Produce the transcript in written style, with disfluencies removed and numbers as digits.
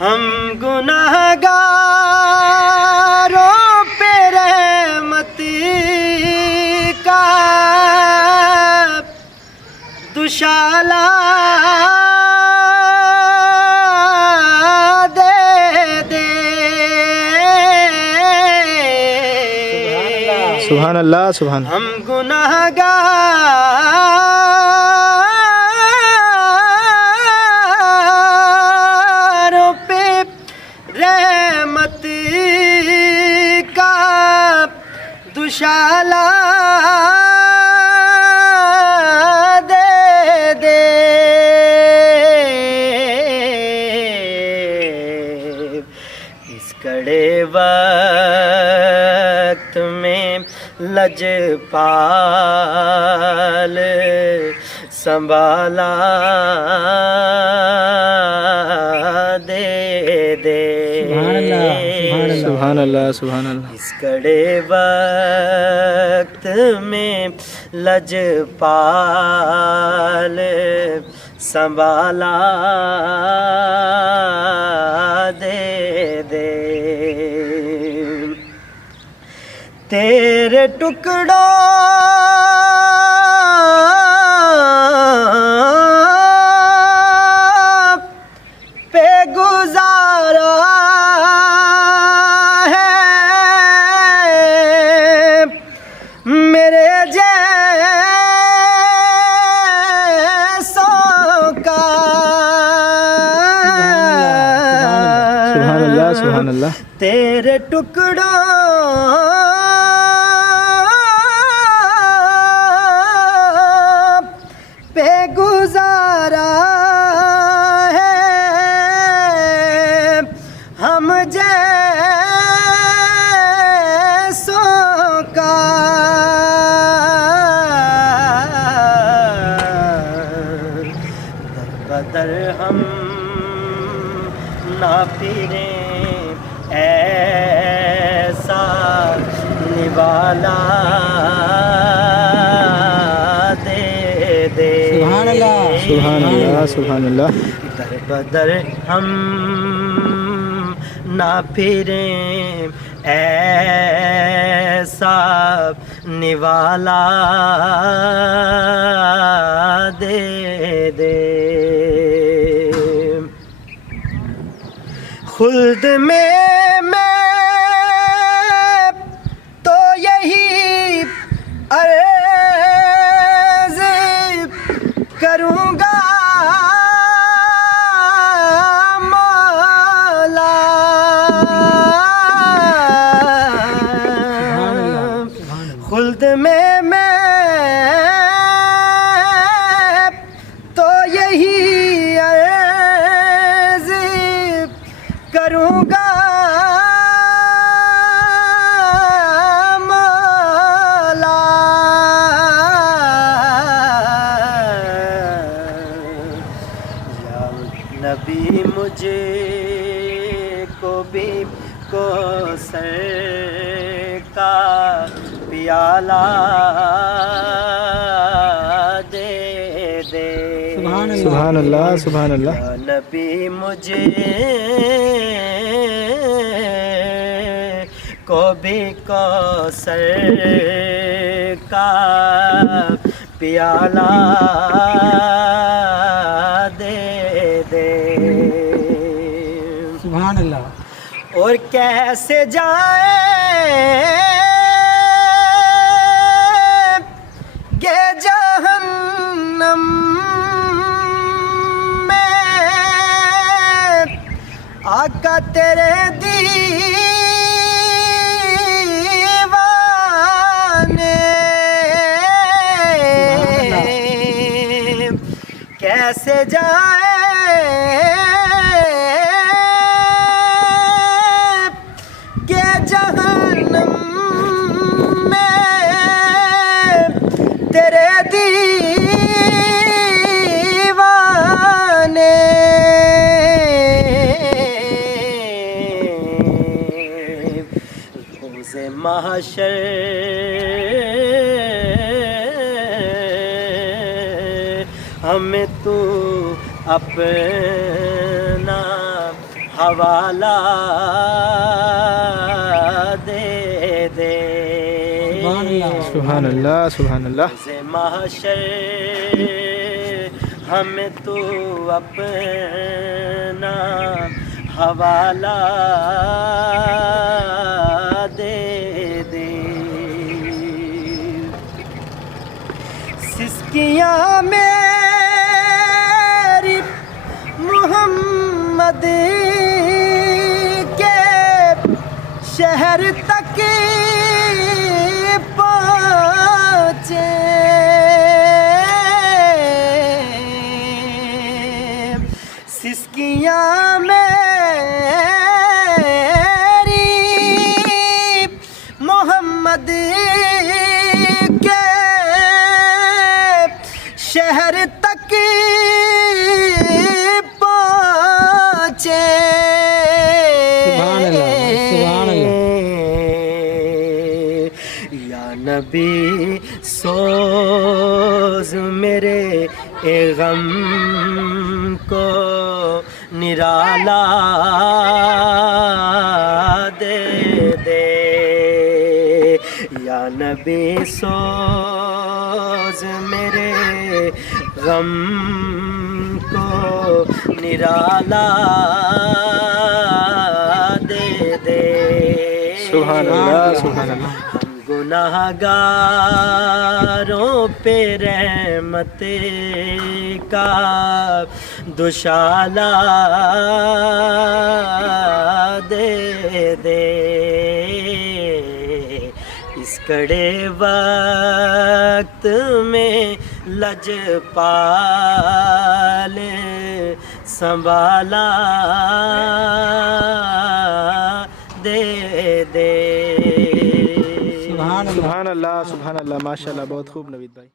ہم گناہگاروں پہ رحمت کا دوشالہ دے دے۔ سبحان اللہ سبحان اللہ۔ ہم گناہگاروں پہ رحمت کا دوشالہ دے دے۔ اس کڑے وقت میں لجپال سنبھالا دے دے۔ سبحان اللہ سبحان اللہ۔ اس کڑے وقت میں لجپال سنبھالا دے دے۔ تیرے ٹکڑوں پہ گزارا ہے میرے جیسوں کا۔ سبحان اللہ سبحان اللہ۔ تیرے ٹکڑوں پہ گزارا ہے ہم جیسوں کا۔ در بدر ہم نہ پھریں ایسا نوالا دے دے۔ سبحان اللہ سبحان اللہ سبحان اللہ۔ در بدر ہم نہ پھریں ایسا نوالا دے دے۔ خلد میں تو یہی عرض کروں گا مولا۔ خلد میں تو یہی عرض کروں گا مولا۔ یا نبی مجھے کو بھی کوثر کا پیالہ دے دے۔ سبحان اللہ سبحان اللہ۔ یا نبی مجھے کو بھی کوثر کا پیالہ دے دے۔ سبحان اللہ۔ اور کیسے جائیں گے جہنم میں آقا تیرے دیوانے۔ کیسے جائیں گے جہنم میں تیرے دیوانے۔ روز محشر ہمیں تو اپنا حوالہ دے دے سبحان اللہ سبحان اللہ سے محشر ہمیں تو اپنا حوالہ دے دے سسکیاں میری محمد کے شہر تک پہنچے سسکیاں میری محمد کے شہر تک پہنچے یا نبی سوز میرے اے غم کو نرالا دے دے یا نبی سوز میرے غم کو نرالا دے دے سبحان اللہ سبحان اللہ گناہ گاروں پہ رحمت کا دوشالہ دے دے اس کڑے وقت میں لج پال سنبھالا دے دے سبحان اللہ ماشاء اللہ بہت خوب نوید بھائی